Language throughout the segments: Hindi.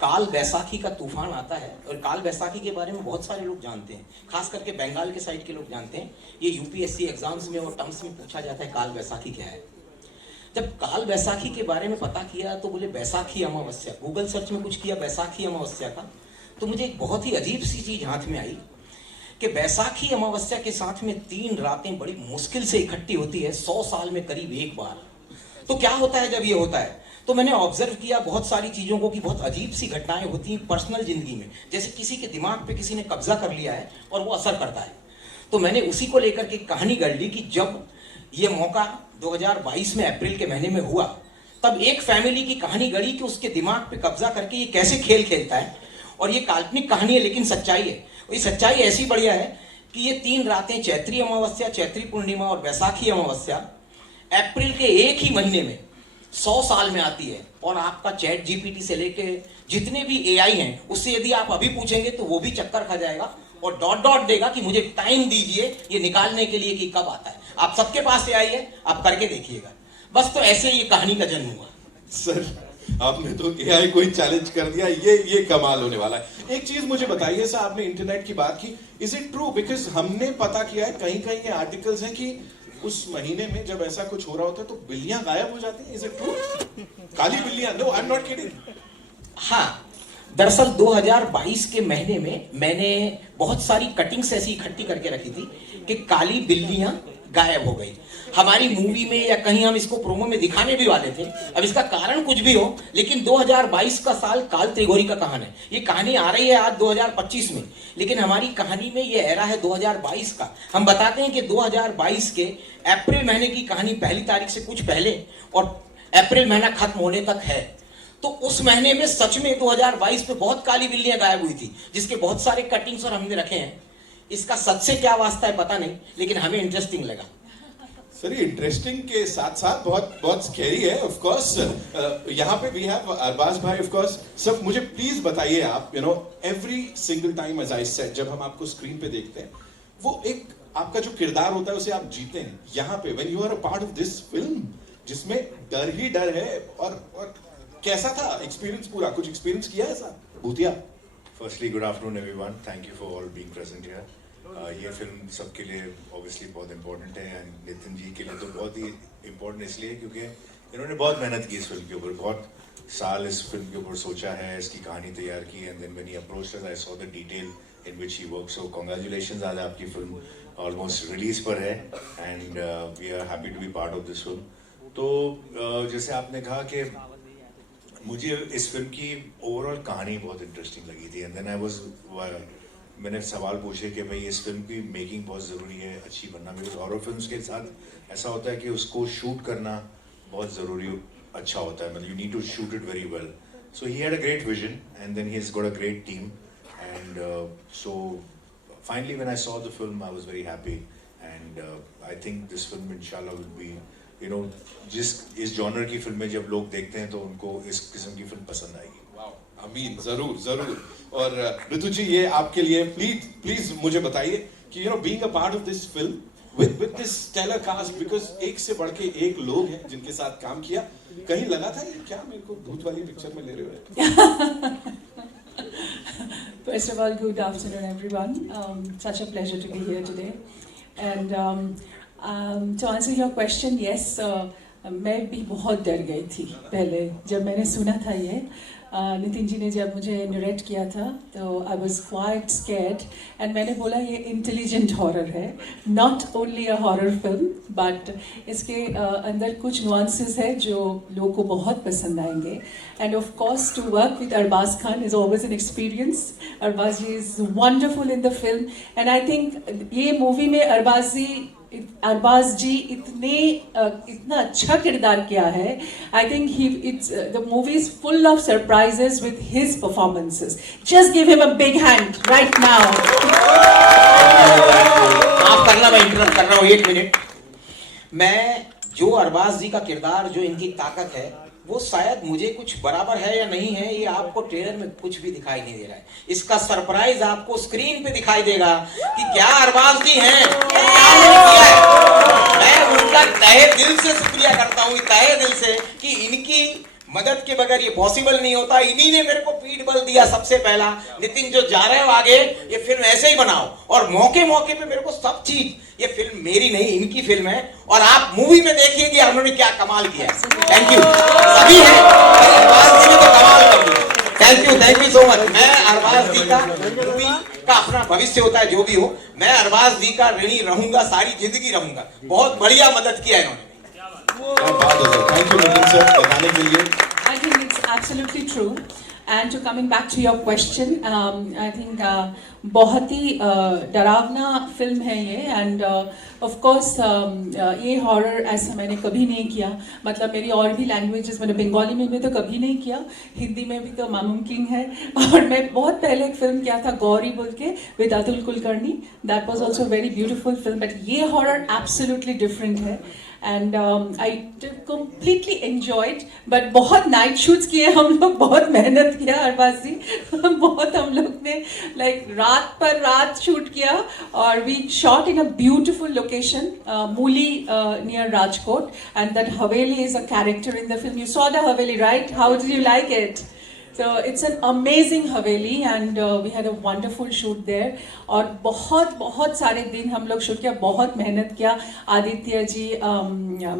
काल बैसाखी का तूफान आता है, और काल बैसाखी के बारे में बहुत सारे लोग जानते हैं, खास करके बंगाल के साइड के लोग जानते हैं। ये यूपीएससी एग्जाम्स में और टर्म्स में पूछा जाता है काल बैसाखी क्या है। जब काल बैसाखी के बारे में पता किया तो बोले बैसाखी अमावस्या, गूगल सर्च में कुछ किया बैसाखी अमावस्या का, तो मुझे एक बहुत ही अजीब सी चीज हाथ में आई कि बैसाखी अमावस्या के साथ में 3 रातें बड़ी मुश्किल से इकट्ठी होती है 100 साल में करीब एक बार। तो क्या होता है जब ये होता है? तो मैंने ऑब्जर्व किया बहुत सारी चीजों को कि बहुत अजीब सी घटनाएं होती हैं पर्सनल जिंदगी में, जैसे किसी के दिमाग पे किसी ने कब्जा कर लिया है और वो असर करता है। तो मैंने उसी को लेकर के कहानी गढ़ ली कि जब ये मौका 2022 में अप्रैल के महीने में हुआ, तब एक फैमिली की कहानी गढ़ी कि उसके दिमाग पे कब्जा करके ये कैसे खेल खेलता है। और ये काल्पनिक कहानी है लेकिन सच्चाई है, और ये सच्चाई ऐसी बढ़िया है कि ये 3 रातें चैत्री अमावस्या, चैत्री पूर्णिमा और बैसाखी अमावस्या अप्रैल के एक ही महीने में 100 साल में आती है। और आपका चैट जीपीटी से लेके जितने भी एआई हैं उससे यदि आप अभी पूछेंगे तो वो भी चक्कर खा जाएगा और डॉट डॉट देगा कि मुझे टाइम दीजिए ये निकालने के लिए कि कब आता है। आप सबके पास एआई है, आप करके देखिएगा। बस तो ऐसे ये कहानी का जन्म हुआ। सर आपने तो एआई को ही चैलेंज कर दिया, ये कमाल होने वाला है। एक चीज मुझे बताइए सर, आपने इंटरनेट की बात की, इज इट ट्रू? बिकॉज हमने पता किया है कहीं कहीं ये आर्टिकल्स हैं कि उस महीने में जब ऐसा कुछ हो रहा होता है तो बिल्लियां गायब हो जाती हैं। Is it true? काली बिल्लियां? No, I am not kidding. हाँ, दरअसल 2022 के महीने में मैंने बहुत सारी कटिंग्स ऐसी इकट्ठी करके रखी थी कि काली बिल्लियां गायब हो गई। हमारी मूवी में या कहीं हम इसको प्रोमो में दिखाने भी वाले थे। अब इसका कारण कुछ भी हो, लेकिन 2022 का साल काल त्रिगोरी का कहानी है। ये कहानी आ रही है आज 2025 में, लेकिन हमारी कहानी में ये एरा है 2022 का। हम बताते हैं कि 2022 के अप्रैल महीने की कहानी पहली तारीख से कुछ पहले और अप्रैल महीना खत्म होने तक है। तो उस महीने में सच में 2022 में बहुत काली बिल्लियां गायब हुई थी, जिसके बहुत सारे कटिंग्स और हमने रखे हैं। इसका सच से क्या वास्ता है पता नहीं, लेकिन हमें इंटरेस्टिंग लगा। सर ये इंटरेस्टिंग के साथ साथ बहुत बहुत स्कैरी है ऑफ कोर्स। यहाँ पे वी हैव अरबाज भाई ऑफ कोर्स। सर मुझे प्लीज बताइए आप, you know every single time as I said, जब हम आपको स्क्रीन पे देखते हैं वो एक आपका जो किरदार होता है उसे आप जीते हैं। यहाँ पे when you are a part of this film जिसमें डर ही डर है, और कैसा था एक्सपीरियंस पूरा? कुछ एक्सपीरियंस किया है सर भूतिया? Firstly good afternoon everyone, thank you for all being present here. ये फिल्म सबके लिए ऑब्वियसली बहुत इंपॉर्टेंट है, एंड नितिन जी के लिए तो बहुत ही इम्पोर्टेंट इसलिए क्योंकि इन्होंने बहुत मेहनत की इस फिल्म के ऊपर, बहुत साल इस फिल्म के ऊपर सोचा है, इसकी कहानी तैयार की, and then when he approached us I saw the detail in which he work. So congratulations, आज आपकी फिल्म ऑलमोस्ट रिलीज पर है and we are happy to be part of this film. तो जैसे आपने कहा कि मुझे इस फिल्म की ओवरऑल कहानी बहुत इंटरेस्टिंग लगी थी, एंड देन आई वाज मैंने सवाल पूछे कि भाई इस फिल्म की मेकिंग बहुत ज़रूरी है अच्छी बनना, बिकॉज हॉरर फिल्म्स के साथ ऐसा होता है कि उसको शूट करना बहुत ज़रूरी अच्छा होता है, मतलब you need to shoot it very well. So he had a great vision and then he has got a great team, and so finally when I saw the film I was very happy, and I think this film इंशाल्लाह विल बी, यू नो, इस जॉनर की फिल्में जब लोग देखते हैं तो उनको इस किस्म की फिल्म पसंद आएगी। अमीन, जरूर जरूर। और ऋतु जी ये आपके लिए प्लीज प्लीज मुझे बताइए कि you know being a part of this film with this stellar cast, because एक से बढ़ के एक लोग हैं जिनके साथ काम किया, कहीं लगा था ये क्या मेरे को भूत वाली पिक्चर में ले रहे हो? First of all, good afternoon everyone. Such a pleasure to be here today. And to answer your question, yes, मैं भी बहुत डर गई थी पहले जब मैंने सुना था ये। नितिन जी ने जब मुझे नरेट किया था तो I was quite scared, and मैंने बोला ये इंटेलिजेंट हॉरर है, not only a horror film but इसके अंदर कुछ नुआंसेस है जो लोगों को बहुत पसंद आएंगे। And of course to work with Arbaaz Khan is always an experience. Arbaaz ji is wonderful in the film, and I think ये मूवी में अरबाज जी इतना अच्छा किरदार किया है। I think the movie is full of surprises with his performances. Just give him a big hand right now. माफ करना मैं इंटरप्ट कर रहा हूँ 1 मिनट। मैं जो अरबाज जी का किरदार, जो इनकी ताकत है, वो शायद मुझे कुछ बराबर है या नहीं है ये आपको ट्रेलर में कुछ भी दिखाई नहीं दे रहा है। इसका सरप्राइज आपको स्क्रीन पे दिखाई देगा कि क्या अरबाज जी हैं, क्या किया है। मैं उनका तहे दिल से शुक्रिया करता हूँ, तहे दिल से, कि इनकी मदद के बगैर ये पॉसिबल नहीं होता। इन्हीं ने मेरे को पीठ बल दिया सबसे पहला, नितिन जो जा रहे हो आगे, ये फिल्म ऐसे ही बनाओ। और मौके मौके पे मेरे को सब चीज, ये फिल्म मेरी नहीं इनकी फिल्म है, और आप मूवी में देखिए कि उन्होंने क्या कमाल किया है। थैंक यू सभी है, अरबाज जी ने तो कमाल कर दिया। Thank you so much. मैं अरबाज जी का, मूवी का अपना भविष्य होता है जो भी हो, मैं अरबाज जी का ऋणी रहूंगा, सारी जिंदगी रहूंगा। बहुत बढ़िया मदद किया इन्होंने। थैंक यू नितिन सर बताने के लिए। I think it's absolutely true. And to coming back to your question, I think बहुत ही डरावना फिल्म है ये, and of course ये हॉरर ऐसा मैंने कभी नहीं किया। मतलब मेरी और भी लैंग्वेजेस, मैंने बंगाली में तो कभी नहीं किया, हिंदी में भी तो नामुमकिन है। और मैं बहुत पहले एक फिल्म किया था गौरी बोल के with Atul Kulkarni, that was also very beautiful film, but ये हॉरर एब्सोल्युटली डिफरेंट है। And I completely enjoyed, but बहुत नाइट शूट्स किए हम लोग, बहुत मेहनत किया अरबाज जी बहुत हम लोग ने लाइक रात पर रात शूट किया, और we shot in a beautiful location Muli near Rajkot, and that haveli is a character in the film. You saw the haveli, right? How did you like it? So it's an amazing Haveli, and we had a wonderful shoot there. और बहुत सारे दिन हम लोग शूट किया, बहुत मेहनत किया। आदित्य जी,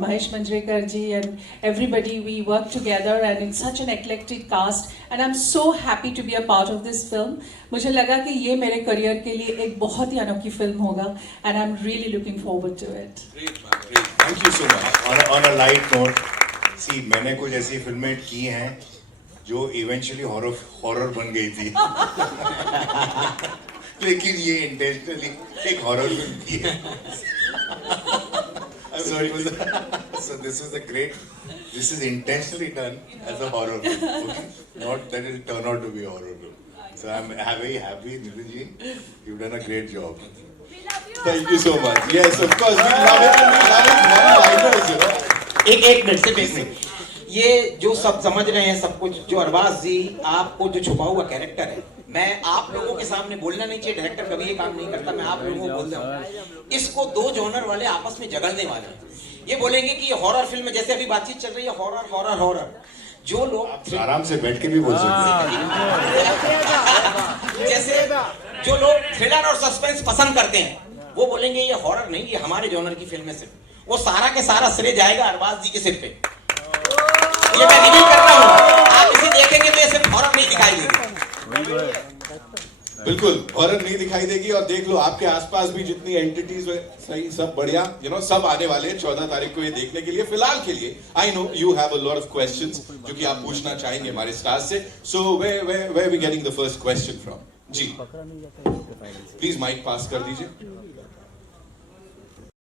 महेश मंजरेकर जी, and everybody we worked together, and it's such an eclectic cast, and I'm so happy to be a part of this film. मुझे लगा कि ये मेरे करियर के लिए एक बहुत ही अनोखी फिल्म होगा, and I'm really looking forward to it. Thank you so much. On a light note, see, मैंने कुछ ऐसी फिल्में की हैं जो इवेंचुअली हॉरर बन गई थी लेकिन ये इंटेंशनली एक हॉरर फिल्म थी। Sorry, so this is intentionally done as a horror film, okay? Not that it turned out to be a horror film. So I'm very happy, Nitin ji, you've done a great job. Thank you so much. Yes, of course, we love it, and we love it one-liners, you know. एक मिनट सिर्फ एक मिनट, ये जो सब समझ रहे हैं सब कुछ, जो अरबाज जी आपको जो छुपा हुआ कैरेक्टर है, मैं आप लोगों के सामने बोलना नहीं चाहिए, डायरेक्टर कभी ये काम नहीं करता, मैं आप लोगों को बोल रहा हूँ, इसको दो जॉनर वाले आपस में जगड़ने वाले हैं। ये बोलेंगे कि ये हॉरर फिल्म है, जैसे अभी बातचीत चल रही है हॉरर हॉरर हॉरर, जो लोग आराम से बैठ के भी बोल सकते हैं। जैसे जो लोग थ्रिलर और सस्पेंस पसंद करते हैं वो बोलेंगे ये हॉरर नहीं, ये हमारे जॉनर की फिल्म है। सिर्फ वो सारा के सारा श्रेय जाएगा अरबाज जी के सिर पे, ये मैं रिवील करता हूँ। आप इसे देखेंगे तो ये सिर्फ हॉरर नहीं दिखाई देगी, बिल्कुल हॉरर नहीं दिखाई देगी। और देख लो आपके आसपास भी जितनी एंटिटीज सही सब बढ़िया, यू नो, सब आने वाले हैं 14 तारीख को ये देखने के लिए। फिलहाल के लिए I know you have a lot of questions जो कि आप पूछना चाहेंगे हमारे स्टार्स से, so where we getting the first question from? जी प्लीज माइक पास कर दीजिए।